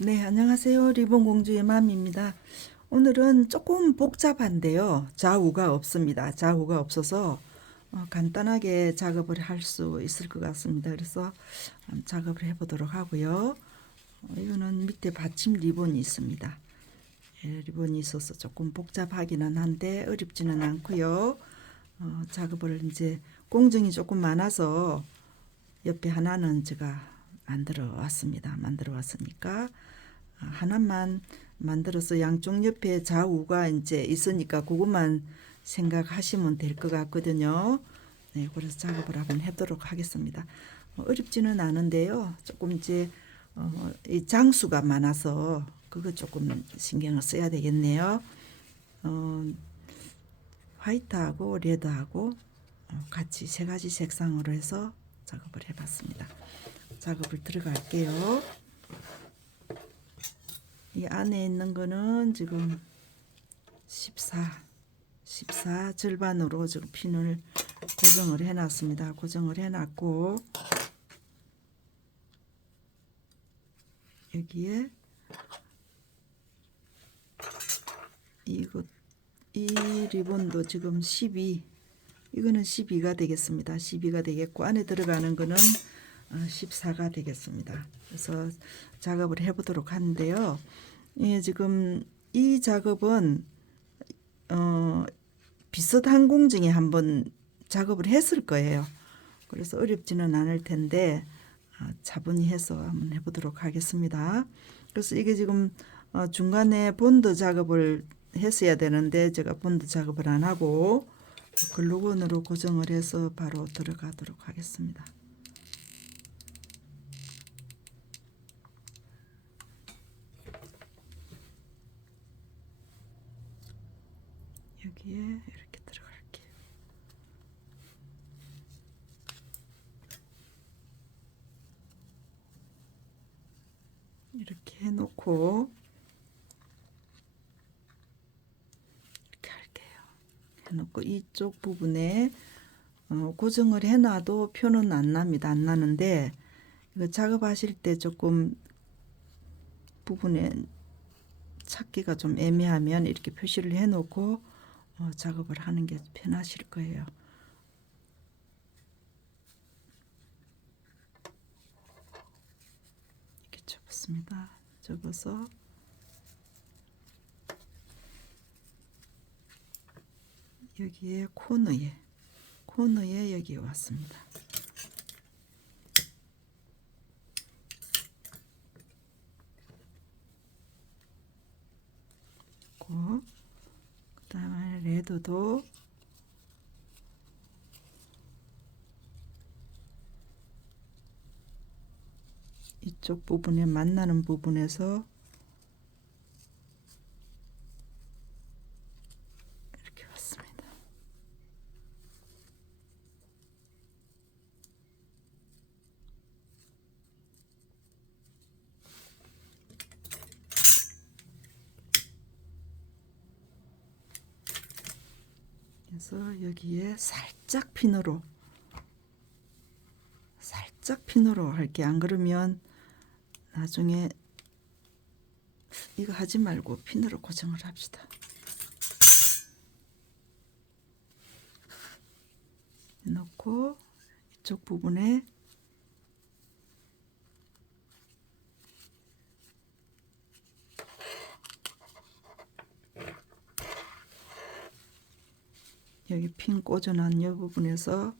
네, 안녕하세요. 리본공주의 맘입니다. 오늘은 조금 복잡한데요. 좌우가 없습니다. 좌우가 없어서 간단하게 작업을 할 수 있을 것 같습니다. 그래서 작업을 해보도록 하고요. 이거는 밑에 받침 리본이 있습니다. 예, 리본이 있어서 조금 복잡하기는 한데 어렵지는 않고요. 작업을 이제 공정이 조금 많아서 옆에 하나는 제가 만들어 왔습니다. 만들어 왔으니까 하나만 만들어서 양쪽 옆에 좌우가 이제 있으니까 그것만 생각하시면 될 것 같거든요. 네, 그래서 작업을 한번 해보도록 하겠습니다. 어렵지는 않은데요. 조금 이제 이 장수가 많아서 그거 조금 신경을 써야 되겠네요. 화이트하고 레드하고 같이 세 가지 색상으로 해서 작업을 해봤습니다. 작업을 들어갈게요. 이 안에 있는 거는 지금 14 절반으로 지금 핀을 고정을 해놨습니다. 고정을 해놨고 여기에 이 리본도 지금 이거는 12가 되겠습니다. 12가 되겠고 안에 들어가는 거는 14가 되겠습니다. 그래서 작업을 해보도록 하는데요. 예, 지금 이 작업은 비슷한 공정에 한번 작업을 했을 거예요. 그래서 어렵지는 않을 텐데 차분히 해서 한번 해보도록 하겠습니다. 그래서 이게 지금 중간에 본드 작업을 했어야 되는데 제가 본드 작업을 안 하고 글루건으로 고정을 해서 바로 들어가도록 하겠습니다. 여기에 이렇게 들어갈게요. 이렇게 해놓고 이렇게 할게요. 해놓고 이쪽 부분에 고정을 해놔도 표는 안 납니다. 안 나는데 이거 작업하실 때 조금 부분에 찾기가 좀 애매하면 이렇게 표시를 해놓고 작업을 하는 게 편하실 거예요. 이렇게 접었습니다. 접어서 여기에 코너에 여기에 왔습니다. 그 다음에 레드도 이쪽 부분에 만나는 부분에서 이렇게 왔습니다. 그래서 여기에 살짝 핀으로 할게. 안 그러면 나중에 이거 하지 말고 핀으로 고정을 합시다. 넣고 이쪽 부분에 여기 핀 꽂아놓은 이 부분에서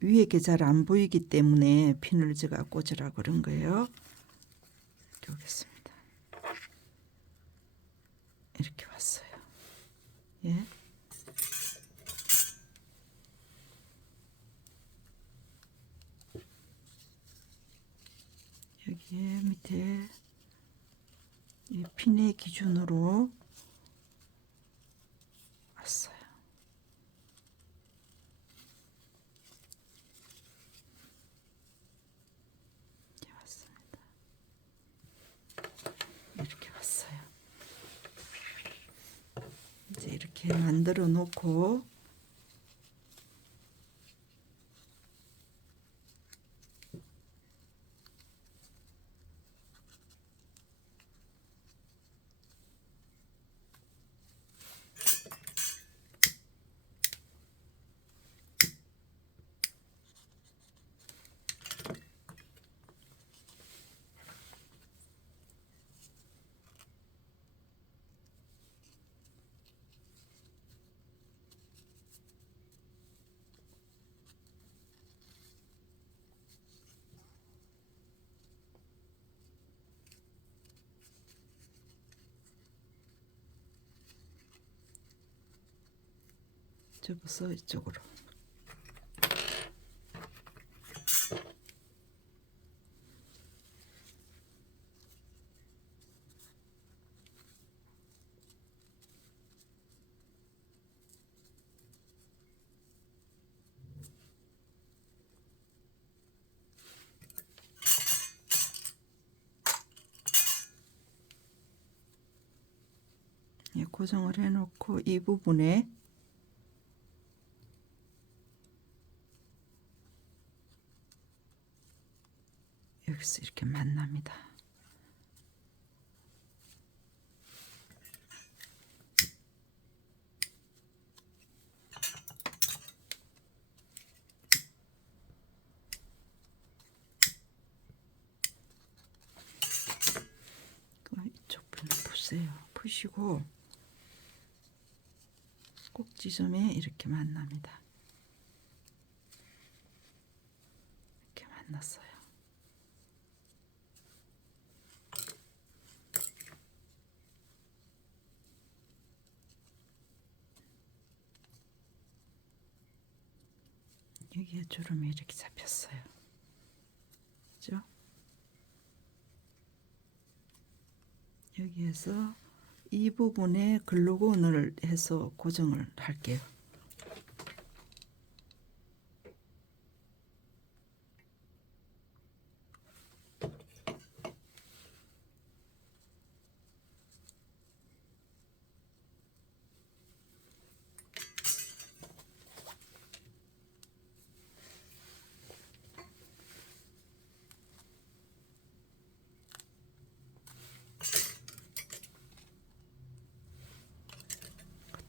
위에 게 잘 안 보이기 때문에 핀을 제가 꽂으라 그런 거예요. 이렇게 오겠습니다. 이렇게 왔어요. 예. 여기에 밑에 이 핀의 기준으로 왔어요. 이렇게 왔습니다. 이렇게 왔어요. 이제 이렇게 만들어 놓고 접어서 이쪽으로. 예, 고정을 해놓고 이 부분에 여기서 이렇게 만납니다. 이쪽 부분 푸세요. 푸시고 꼭지점에 이렇게 만납니다. 이렇게 만났어요. 여기에 주름이 이렇게 잡혔어요. 그죠? 여기에서 이 부분에 글루건을 해서 고정을 할게요.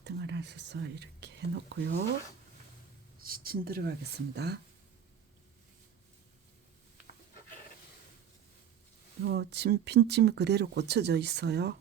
등을 하셔서 이렇게 해놓고요. 시침 들어가겠습니다. 요 핀찜이 그대로 꽂혀져 있어요.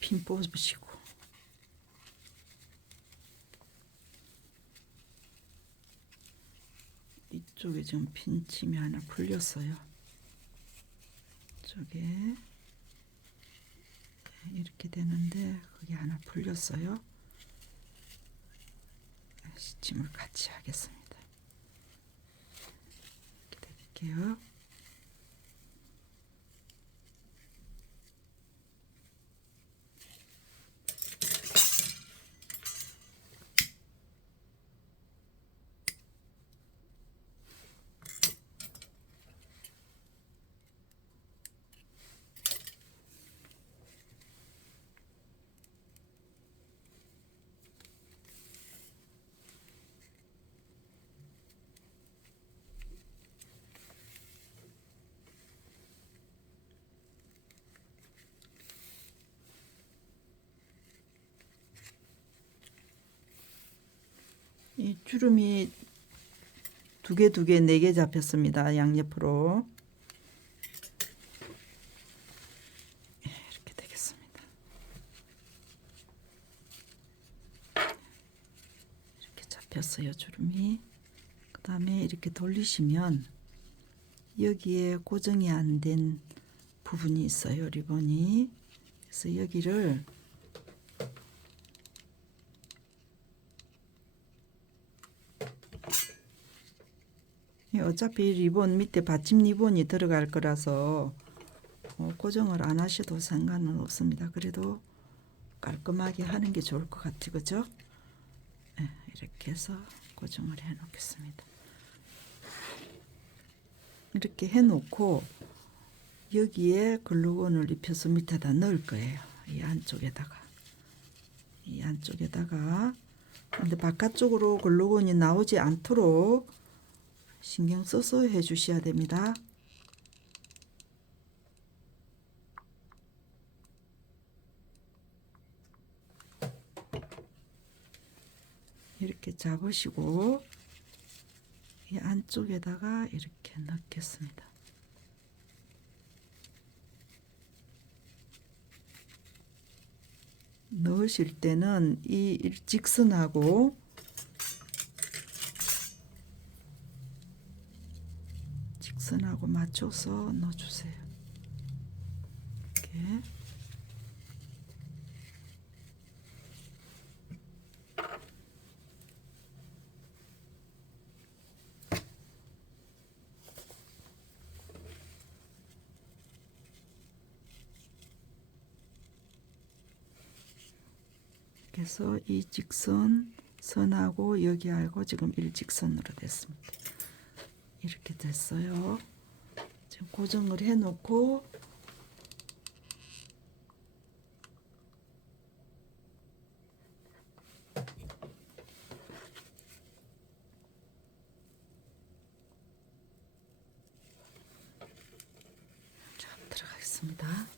핀 뽑으시고 이쪽에 지금 핀침이 하나 풀렸어요. 이쪽에 이렇게 되는데 그게 하나 풀렸어요. 시침을 같이 하겠습니다. 이렇게 드릴게요. 이 주름이 두 개, 네 개 잡혔습니다. 양옆으로. 이렇게 되겠습니다. 이렇게 잡혔어요, 주름이. 그 다음에 이렇게 돌리시면 여기에 고정이 안 된 부분이 있어요, 리본이. 그래서 여기를 어차피 리본 밑에 받침 리본이 들어갈 거라서 고정을 안 하셔도 상관은 없습니다. 그래도 깔끔하게 하는 게 좋을 것 같아요. 그죠? 네, 이렇게 해서 고정을 해 놓겠습니다. 이렇게 해 놓고 여기에 글루건을 입혀서 밑에다 넣을 거예요. 이 안쪽에다가. 이 안쪽에다가, 근데 바깥쪽으로 글루건이 나오지 않도록 신경 써서 해 주셔야 됩니다. 이렇게 잡으시고 이 안쪽에다가 이렇게 넣겠습니다. 넣으실 때는 이 일직선하고 직선하고 맞춰서 넣어주세요. 이렇게. 그래서 이 직선 선하고 여기하고 지금 일직선으로 됐습니다. 이렇게 됐어요. 지금 고정을 해 놓고 자, 들어가겠습니다.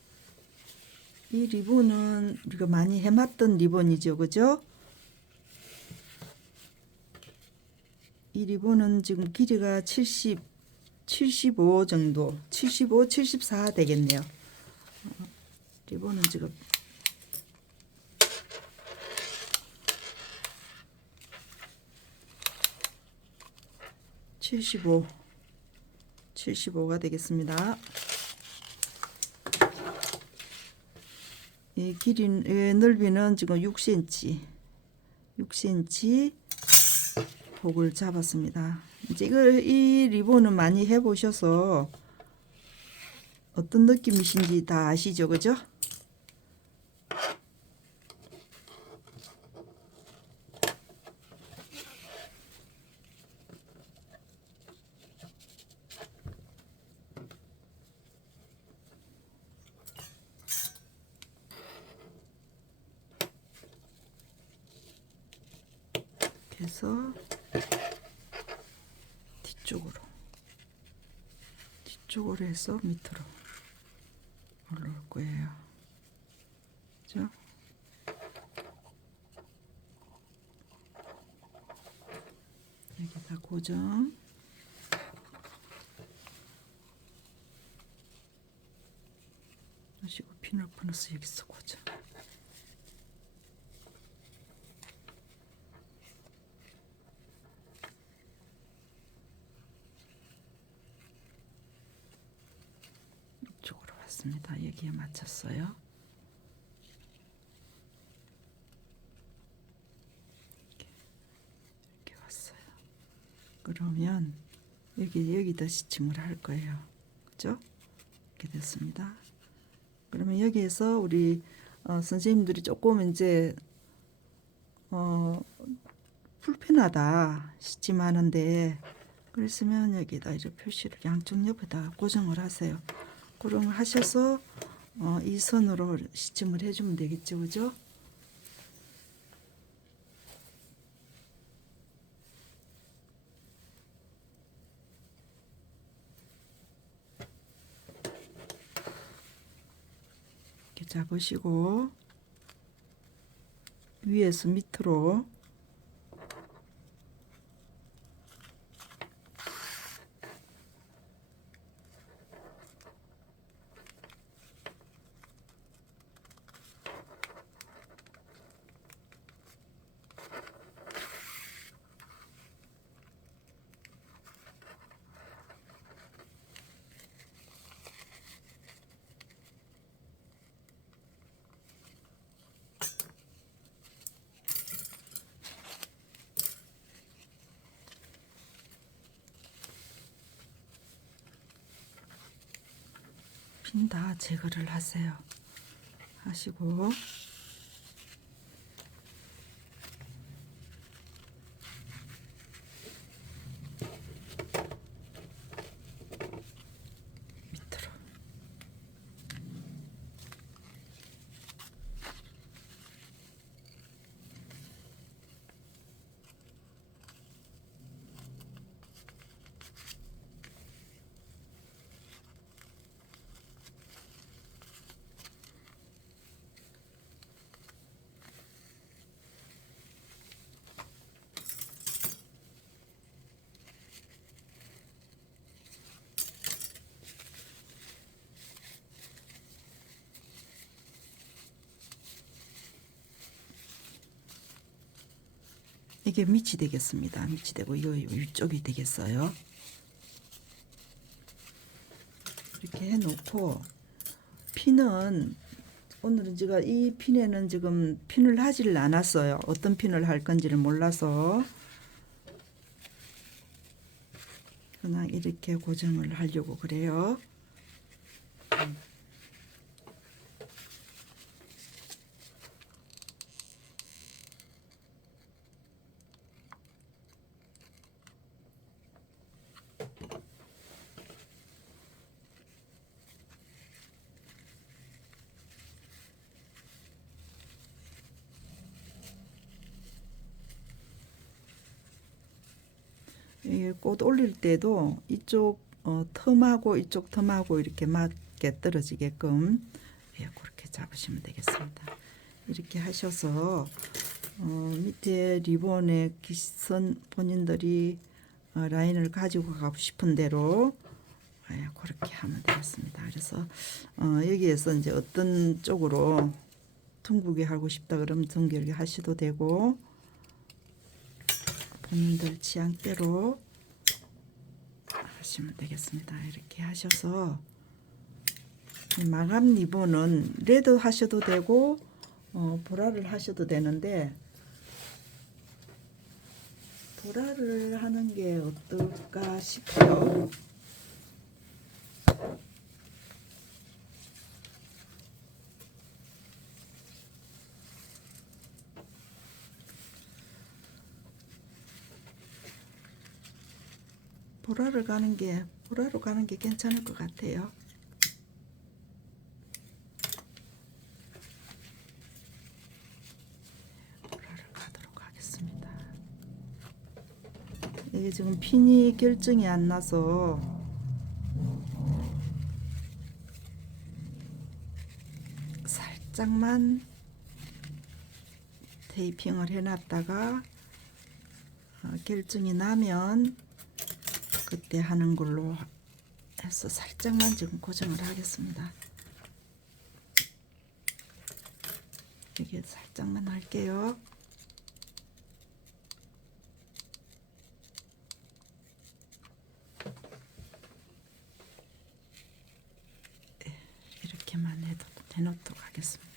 이 리본은 우리가 많이 해봤던 리본이죠, 그죠? 이 리본은 지금 길이가 75 정도, 75, 74 되겠네요. 리본은 지금 (75) 75가 되겠습니다. 이 길이 넓이는 지금 6cm 폭을 잡았습니다. 이제 이 리본은 많이 해보셔서 어떤 느낌이신지 다 아시죠, 그죠? 그래서 뒤쪽으로 해서 밑으로 올라올 거예요. 그죠? 여기다 고정. 하시고 핀을 끊어서 여기서 고정. 이쪽으로 왔습니다. 여기에 맞췄어요. 이렇게 왔어요. 그러면 여기다 시침을 할 거예요. 그죠? 이렇게 됐습니다. 그러면 여기에서 우리 선생님들이 조금 이제 불편하다 시침하는데 그랬으면 여기다 이제 표시를 양쪽 옆에다 고정을 하세요. 고정을 하셔서 이 선으로 시침을 해주면 되겠죠, 그죠? 이렇게 잡으시고 위에서 밑으로 핀 다 제거를 하세요. 하시고 밑으로 이게 밑이 되겠습니다. 밑이 되고 이거 위쪽이 되겠어요. 이렇게 해놓고 핀은 오늘은 제가 이 핀에는 지금 핀을 하지를 않았어요. 어떤 핀을 할 건지를 몰라서 그냥 이렇게 고정을 하려고 그래요. 이 꽃 올릴 때도 이쪽 틈하고 이쪽 틈하고 이렇게 맞게 떨어지게끔 그렇게 잡으시면 되겠습니다. 이렇게 하셔서 밑에 리본의 기선 본인들이 라인을 가지고 가고 싶은 대로 그렇게 하면 되겠습니다. 그래서 여기에서 이제 어떤 쪽으로 둥글게 하고 싶다 그러면 둥글게 하셔도 되고 본인들 취향대로 하시면 되겠습니다. 이렇게 하셔서 마감 리본은 레드 하셔도 되고 보라를 하셔도 되는데 보라를 하는 게 어떨까 싶어요. 보라로 가는 게 괜찮을 것 같아요. 보라를 가도록 하겠습니다. 이게 지금 핀이 결정이 안 나서 살짝만 테이핑을 해놨다가 결정이 나면 그때 하는 걸로 해서 살짝만 지금 고정을 하겠습니다. 이게 살짝만 할게요. 이렇게만 해놓도록 하겠습니다.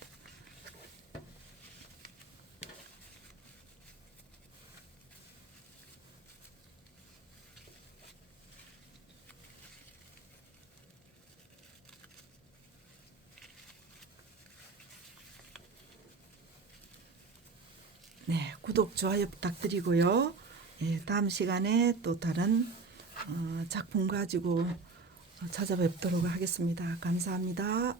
네, 구독, 좋아요 부탁드리고요. 다음 시간에 또 다른 작품 가지고 찾아뵙도록 하겠습니다. 감사합니다.